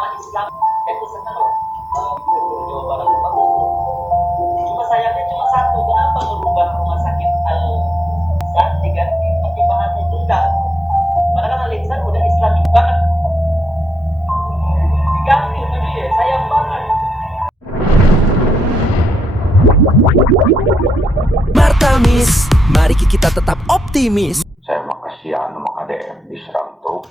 nama Islam itu senang loh. Jawa Barat bagus tuh. Cuma sayangnya cuma satu, kenapa merubah rumah sakit Al Ihsan diganti pakai bahasa Sunda? Karena kan Al Ihsan udah Islami banget. Diganti sama dia, sayang banget. Martamis, mari kita tetap optimis. Saya mah kasihan sama KDM diserang tuh.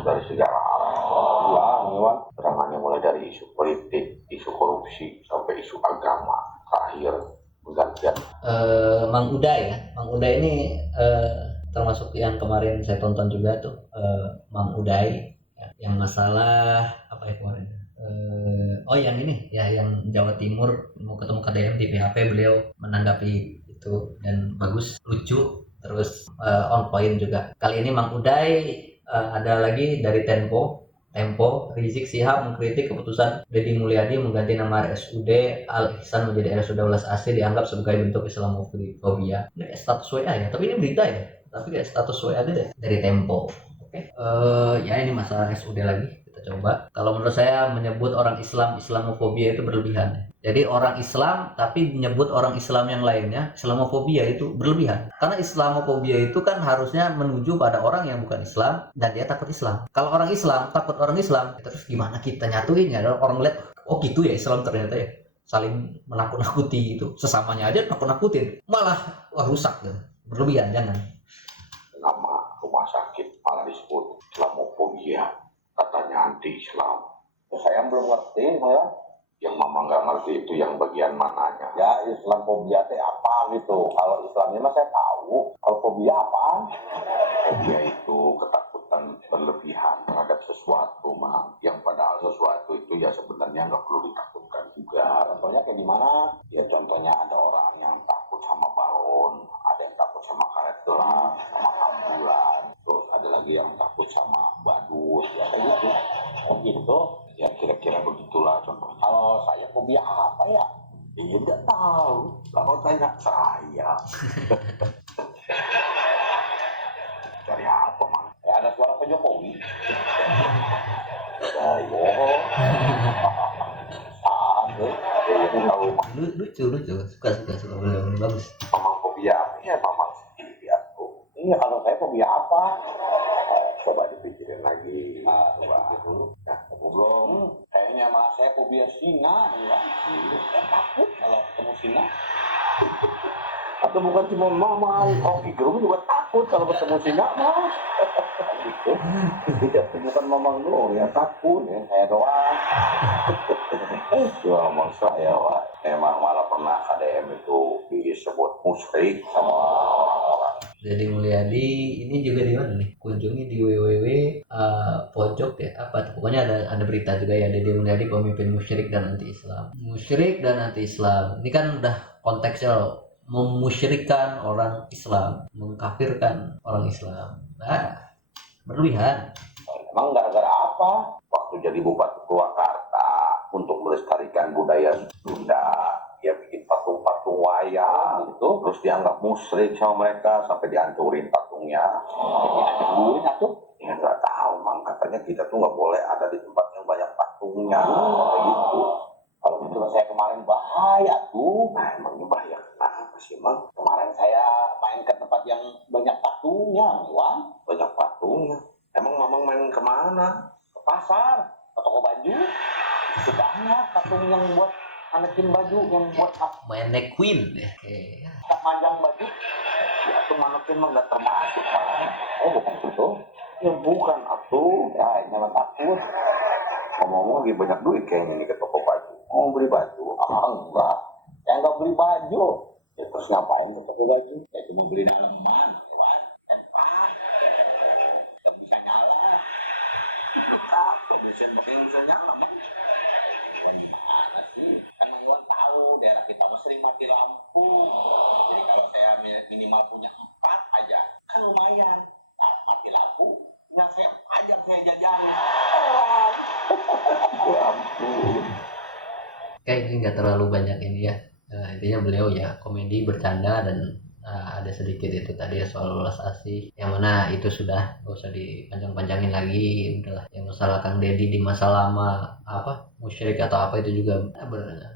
Dari segala arah. Serangannya mulai dari isu politik, isu korupsi, sampai isu agama. Terakhir penggantian. Mang Uday ya. Mang Uday ini termasuk yang kemarin saya tonton juga tuh. Mang Uday ya, yang masalah apa ya kemarin? Yang ini ya, yang Jawa Timur mau ketemu KDM di PHP, beliau menanggapi itu dan bagus, lucu, terus on point juga. Kali ini Mang Uday ada lagi dari Tempo, Rizik Sihab mengkritik keputusan Deddy Mulyadi mengganti nama RSUD Al Ihsan menjadi RSUD 12 AC dianggap sebagai bentuk Islamofobia. Ini kayak status WA ya, tapi ini berita ya, tapi kayak status WA aja deh dari Tempo. Oke. Ya ini masalah RSUD lagi. Coba, kalau menurut saya menyebut orang Islam Islamofobia itu berlebihan. Jadi orang Islam tapi menyebut orang Islam yang lainnya Islamofobia itu berlebihan. Karena Islamofobia itu kan harusnya menuju pada orang yang bukan Islam dan dia takut Islam. Kalau orang Islam takut orang Islam, terus gimana kita nyatuinnya? Orang lihat, oh gitu ya Islam ternyata ya, saling menakut-nakuti itu, sesamanya aja nakut-nakutin, malah rusak gitu. Berlebihan, jangan. Nama rumah sakit malah disebut Islamofobia. Katanya anti-Islam. Ya, saya belum ngerti, saya. Yang mama nggak ngerti itu yang bagian mananya. Ya, Islamofobia itu apa gitu. Kalau Islamnya mah saya tahu. Kalau fobia apa? Fobia itu ketakutan berlebihan terhadap sesuatu, Mang. Yang padahal sesuatu itu ya sebenarnya nggak perlu ditakutkan juga. Contohnya kayak gimana? Ya contohnya ada orang yang takut sama balon, ada yang takut sama karet gelang, sama ambulan. Terus ada lagi yang takut sama badut, ya kayak gitu. Oh gitu. Ya kira-kira begitulah contohnya. Kalau saya fobia apa ya? Ya nggak tahu. Kalau tanya saya. Cari apa, Mang? Ada suara Pak Jokowi. Bohong. Tahu Lucu, suka bener bagus. Mamang fobia apa ya, Mamang sendiri aku. Iya, kalau saya fobia apa? Coba dipikirin lagi. Coba dulu. Nah, belum. Kayaknya malah saya fobia singa, ya. Saya takut kalau ketemu singa. Atau bukan cuma Mamang, Rocky Gerung juga takut kalau ketemu singa, Mas. Gitu. Tidak, bukan Mamang doang yang takut, ya saya doang. Ya, Mamang saya, Wak. Emang malah pernah KDM itu disebut musyrik sama orang-orang. Deddy Mulyadi ini juga di mana nih? Kunjungi di www pojok ya, apa tuh? Pokoknya ada berita juga ya, Deddy Mulyadi pemimpin musyrik dan anti-Islam. Musyrik dan anti-Islam. Ini kan udah konteksnya memusyrikkan orang Islam, mengkafirkan orang Islam. Nah, berlebihan. Emang gara-gara apa? Waktu jadi Bupati Purwakarta untuk melestarikan budaya Sunda, dia bikin patung-patung wayang gitu, terus dianggap musyrik sama mereka sampai dihancurin patungnya. Dihancurin atuh? Ya nggak tahu, Mang. Katanya kita tuh nggak boleh ada di tempat yang banyak patungnya, kayak gitu. Kalau gitu saya kemarin bahaya tuh. Nah, emangnya bahaya kenapa sih, Mang? Kemarin saya main ke tempat yang banyak patungnya, Wan. Banyak patungnya. Emang Mamang main kemana? Ke pasar, ke toko baju. Itu banyak patung yang buat manekin baju, yang buat Mannequin deh. panjang baju. Ya, itu manekin mah nggak termasuk, Mang. Oh, bukan itu. Ya bukan, atuh. Ya, ini mah takut. Ngomong-ngomong lagi banyak duit kayaknya nih ke toko baju. Mau beli baju? Enggak. Saya enggak beli baju. Ya, terus ngapain ke toko baju? Ya cuma beli daleman, Wan. Tempat. Yang bisa nyala. Apa mesin pakai yang bisa nyala, Mang? Wan gimana sih? Kan Mang Iwan tahu daerah kita mah sering mati lampu. Jadi kalau saya minimal punya 4 aja, kan lumayan. Nah, mati lampu, tinggal saya pajang, saya jajanin. Ya ampun. Kayak ini nggak terlalu banyak ini ya. Intinya beliau ya komedi bercanda dan ada sedikit itu tadi ya soal welas asih, yang mana itu sudah gak usah dipanjang-panjangin lagi, udahlah. Yang masalah Kang Deddy di masa lama apa musyrik atau apa itu juga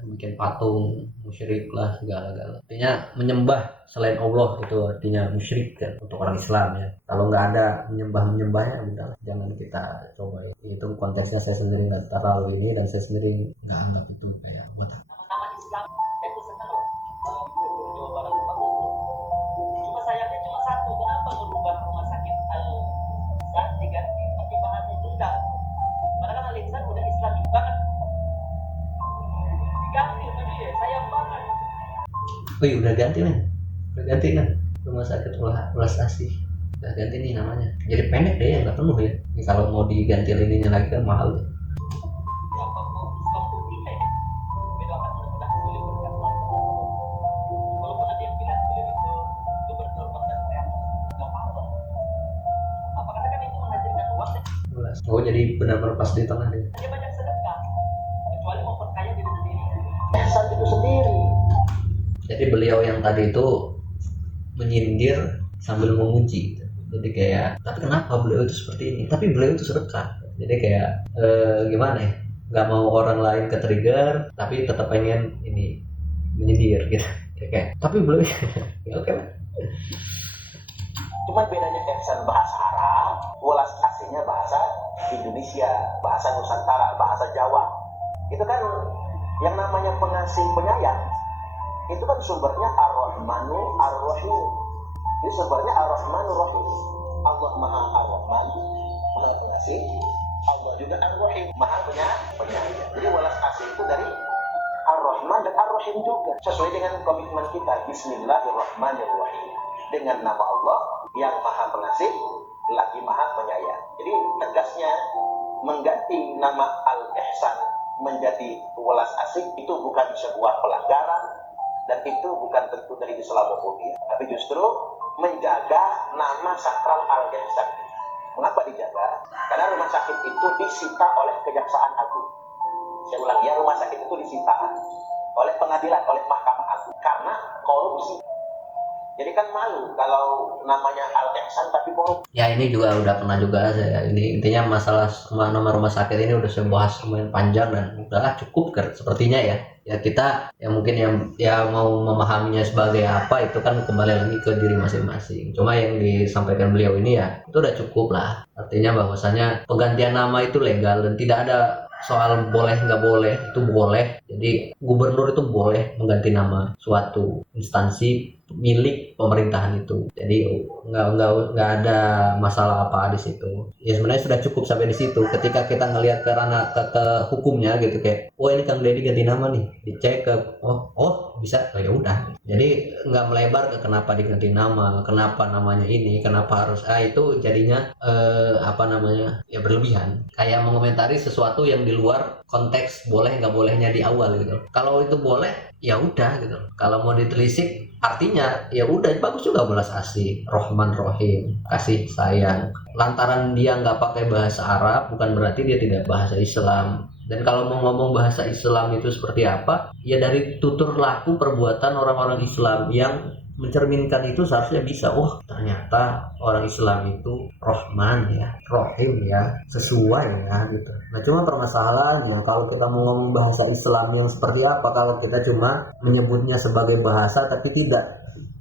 bikin patung musyrik lah segala-gala. Artinya menyembah selain Allah itu artinya musyrik kan untuk orang Islam ya. Kalau nggak ada menyembahnya udah jangan kita coba. Itu konteksnya saya sendiri nggak terlalu ini, dan saya sendiri nggak anggap itu kayak buat Nama-nama Islam itu senang loh. Jawa Barat bagus tuh. Cuma sayangnya cuma satu, kenapa merubah rumah sakit Al-Ihsan diganti pakai bahasa Sunda? Karena kan Al-Ihsan udah Islami banget. Diganti sama dia, sayang banget. oh iya udah ganti kan rumah sakit welas asih udah ganti nih namanya, jadi pendek deh ya, nggak penuh ya. Ini kalau mau diganti lininya lagi kan mahal ya. Ya kalau Islam tuh gila ya. Beda kan sudah boleh berkata. Walaupun ada yang bilang beliau itu gubernur kota Semarang, nggak apa-apa. Apakah kan itu menghasilkan uang dan Oh jadi benar-benar pas di tengah deh. dia banyak sedekah, kecuali memperkaya diri sendiri. Ihsan itu sendiri. Jadi beliau yang tadi itu menyindir sambil memuji gitu. Jadi kayak tapi kenapa beliau itu seperti ini, tapi beliau itu sedekah. Jadi kayak gimana ya, nggak mau orang lain ke trigger tapi tetap pengen ini menyindir gitu. Kayak tapi beliau ya oke lah. Cuma bedanya Ihsan bahasa Arab, welas asihnya bahasa Indonesia, bahasa Nusantara, bahasa Jawa. Itu kan yang namanya pengasih penyayang, itu kan sumbernya Ar-Rahmanu Ar-Rahim. Ini sumbernya Ar-Rahmanu Rahim. Allah Maha Ar-Rahman, Maha Pengasih. Allah juga Ar-Rahim, Maha Penyayang. Jadi welas asih itu dari Ar-Rahman dan Ar-Rahim juga. Sesuai dengan komitmen kita, Bismillahirrahmanirrahim. Dengan nama Allah yang Maha Pengasih lagi Maha Penyayang. Jadi tegasnya mengganti nama Al-Ihsan menjadi welas asih itu bukan sebuah pelanggaran, dan itu bukan tentu dari Islamophobia, tapi justru menjaga nama sakral Al-Ihsan. Mengapa dijaga? Karena rumah sakit itu disita oleh Kejaksaan Agung. Saya ulang ya, rumah sakit itu disita oleh pengadilan, oleh Mahkamah Agung karena korupsi. Jadi kan malu kalau namanya Al-Ihsan tapi korupsi. Ya ini juga udah pernah juga saya, ini intinya masalah nama rumah sakit ini udah saya bahas lumayan panjang, dan udahlah cukup sepertinya ya. Ya kita yang mungkin yang mau memahaminya sebagai apa itu kan kembali lagi ke diri masing-masing. Cuma yang disampaikan beliau ini ya itu udah cukup lah. Artinya bahwasanya penggantian nama itu legal dan tidak ada soal boleh nggak boleh, itu boleh. Jadi gubernur itu boleh mengganti nama suatu instansi milik pemerintahan itu. Jadi nggak ada masalah apa di situ. Ya sebenarnya sudah cukup sampai di situ. Ketika kita ngelihat ke ranah ke hukumnya gitu, kayak oh ini Kang Deddy ganti nama nih, dicek ke oh bisa, oh ya udah. Jadi nggak melebar ke kenapa diganti nama, kenapa namanya ini, kenapa harus itu jadinya ya berlebihan. Kayak mengomentari sesuatu yang di luar konteks boleh nggak bolehnya di awal gitu. Kalau itu boleh ya udah gitu. Kalau mau ditelisik artinya ya udah bagus juga belas asih, Rahman Rahim, kasih sayang. Lantaran dia nggak pakai bahasa Arab bukan berarti dia tidak bahasa Islam. Dan kalau mau ngomong bahasa Islam itu seperti apa, ya dari tutur laku perbuatan orang-orang Islam yang mencerminkan itu seharusnya bisa. Oh ternyata orang Islam itu Rahman ya, Rahim ya, sesuai ya gitu. Nah cuma permasalahannya kalau kita mau ngomong bahasa Islam yang seperti apa, kalau kita cuma menyebutnya sebagai bahasa tapi tidak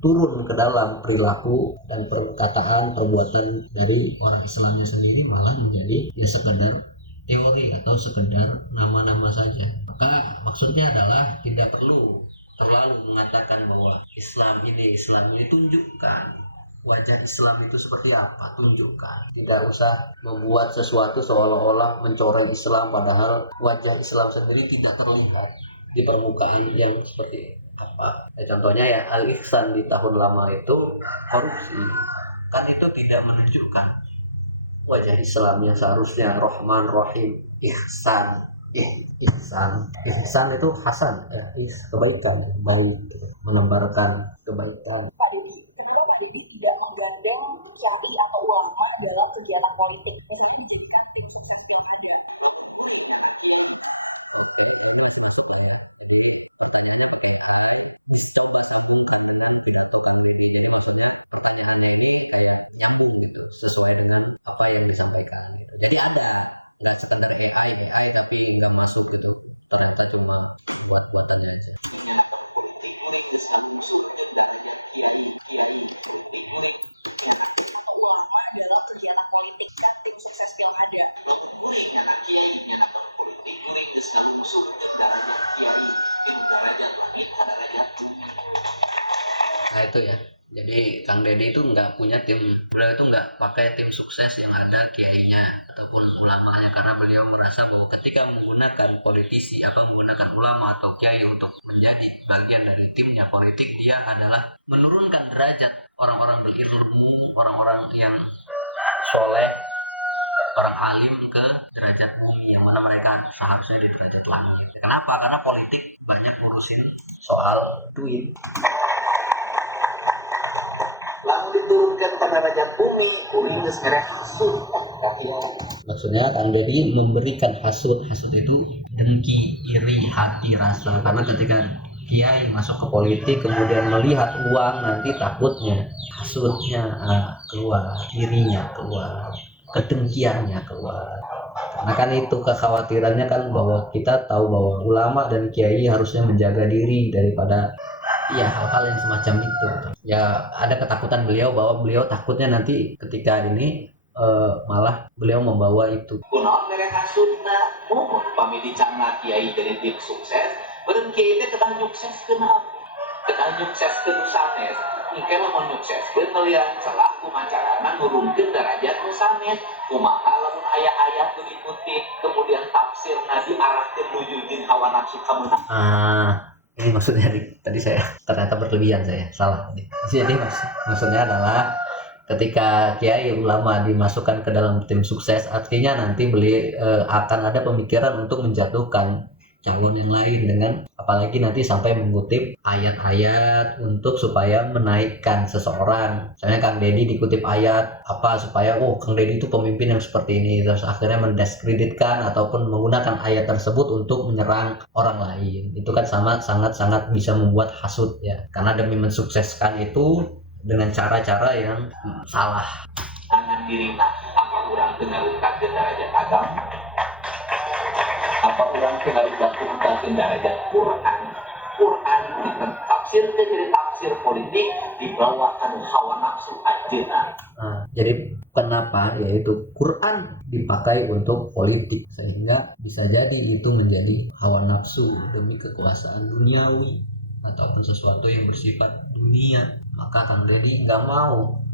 turun ke dalam perilaku dan perkataan perbuatan dari orang Islamnya sendiri, malah menjadi ya sekedar teori atau sekedar nama-nama saja. Maka maksudnya adalah tidak perlu terlalu mengatakan bahwa Islam ini tunjukkan wajah Islam itu seperti apa, tunjukkan. Tidak usah membuat sesuatu seolah-olah mencoreng Islam padahal wajah Islam sendiri tidak terlihat di permukaan yang seperti apa. Contohnya ya Al-Ihsan di tahun lama itu korupsi, kan itu tidak menunjukkan wajah Islam yang seharusnya Rahman Rahim, Ihsan itu hasan, kebaikan, baik, menebarkan kebaikan. Pak Deddy, kenapa Pak Deddy tidak menggandeng syari atau ulama dalam kegiatan politik, misalnya menjadikan tim sukses pilkada? Kuring anak kiai nyana politik kuring geus ngalungsurkeun darajat kiai jeung darajat langit ka darajat bumi. Nah itu ya. Jadi Kang Deddy itu nggak punya tim, beliau itu nggak pakai tim sukses yang ada kiainya ataupun ulamanya, karena beliau merasa bahwa ketika menggunakan politisi menggunakan ulama atau kiai untuk menjadi bagian dari timnya politik, dia adalah menurunkan derajat orang-orang berilmu, orang-orang yang soleh, orang alim ke derajat bumi, yang mana mereka seharusnya di derajat langit. Kenapa? Karena politik banyak urusin soal duit. Lalu diturunkan ke derajat bumi, kuring geus mere hasud ka kiai. Maksudnya Kang Deddy memberikan hasud itu dengki, iri, hati, rasa. Karena ketika kiai masuk ke politik kemudian melihat uang, nanti takutnya hasudnya keluar, irinya keluar, kedengkiannya keluar. Karena kan itu kekhawatirannya kan, bahwa kita tahu bahwa ulama dan kiai harusnya menjaga diri daripada ya hal-hal yang semacam itu. Ya ada ketakutan beliau, bahwa beliau takutnya nanti ketika ini malah beliau membawa itu. Kunaon mere hasudna? Mumun pami dicangna kiai dari tim sukses, beureum kiai teh kedah nyukseskeun apa? Kedah nyukseskeun sanes. Engke lamun nyukseskeun ngalian celah kumacarana nurunkeun derajat nu sanes. Kumaha lamun aya ayat nu dikutip kemudian tafsirna diarahkeun nuju jeung hawa nafsu kameunang. Ini maksudnya tadi saya ternyata berlebihan, saya salah. Jadi maksudnya adalah ketika kiai ulama dimasukkan ke dalam tim sukses, artinya nanti akan ada pemikiran untuk menjatuhkan calon yang lain, dengan apalagi nanti sampai mengutip ayat-ayat untuk supaya menaikkan seseorang. Misalnya Kang Deddy dikutip ayat supaya Kang Deddy itu pemimpin yang seperti ini, terus akhirnya mendiskreditkan ataupun menggunakan ayat tersebut untuk menyerang orang lain. Itu kan sangat bisa membuat hasut ya, karena demi mensukseskan itu dengan cara-cara yang salah. Tangan dirina apa urang teu ngalungkakeun derajat agama? Apa orang kenal bakukan derajat Quran ditafsirkan jadi tafsir politik dibawakan hawa nafsu ajeuna. Jadi kenapa yaitu Quran dipakai untuk politik, sehingga bisa jadi itu menjadi hawa nafsu demi kekuasaan duniawi ataupun sesuatu yang bersifat dunia. Maka Kang Deddy nggak mau.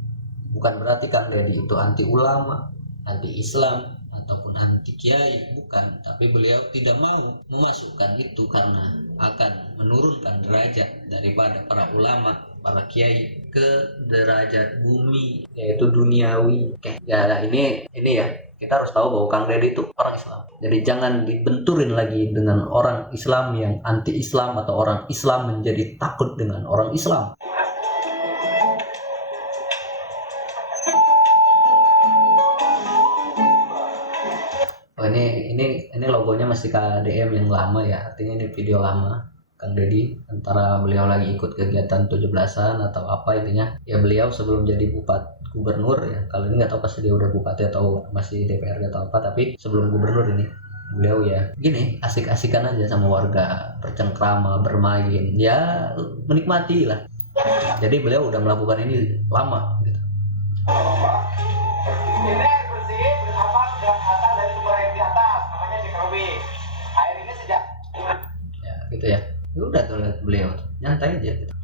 Bukan berarti Kang Deddy itu anti ulama, anti Islam ataupun anti kiai, bukan, tapi beliau tidak mau memasukkan itu karena akan menurunkan derajat daripada para ulama, para kiai ke derajat bumi, yaitu duniawi. Oke, ya ini ya, kita harus tahu bahwa Kang Deddy itu orang Islam. Jadi jangan dibenturin lagi dengan orang Islam yang anti Islam, atau orang Islam menjadi takut dengan orang Islam. Ini logonya masih KDM yang lama ya, artinya ini video lama Kang Deddy, antara beliau lagi ikut kegiatan 17-an atau apa, intinya ya beliau sebelum jadi gubernur ya, kalau ini nggak tahu pasti dia udah bupati atau masih DPRD atau apa, tapi sebelum gubernur ini beliau ya gini, asik-asikan aja sama warga, bercengkrama, bermain, ya menikmati lah. Jadi beliau udah melakukan ini lama gitu. Gitu ya, udah tuh lihat beliau nyantai aja gitu.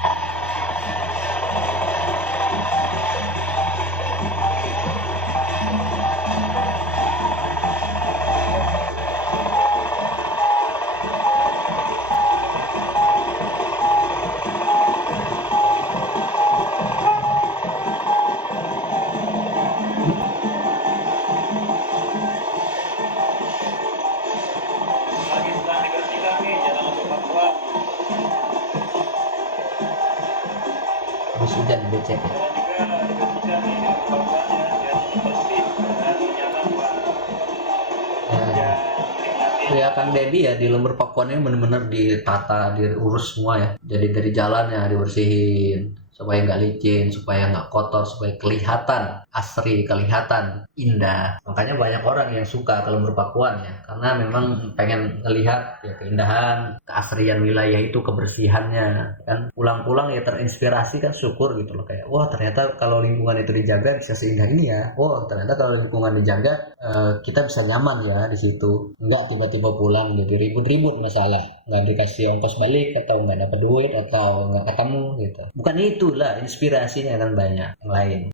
Habis hujan becek ya. Ya Kang Deddy ya di Lember Pakuannya benar-benar ditata, diurus semua ya. Jadi dari jalannya dibersihin, supaya nggak licin, supaya nggak kotor, supaya kelihatan asri, kelihatan indah. Makanya banyak orang yang suka kalau berpakuan ya, karena memang pengen ngelihat ya keindahan, keasrian wilayah itu, kebersihannya kan. Pulang-pulang ya terinspirasi kan, syukur gitu loh, kayak wah ternyata kalau lingkungan itu dijaga bisa seindah ini ya. Wah ternyata kalau lingkungan dijaga kita bisa nyaman ya di situ, nggak tiba-tiba pulang jadi ribut-ribut masalah, nggak dikasih ongkos balik atau nggak dapat duit atau nggak ketemu gitu. Bukan itulah inspirasinya kan, banyak yang lain.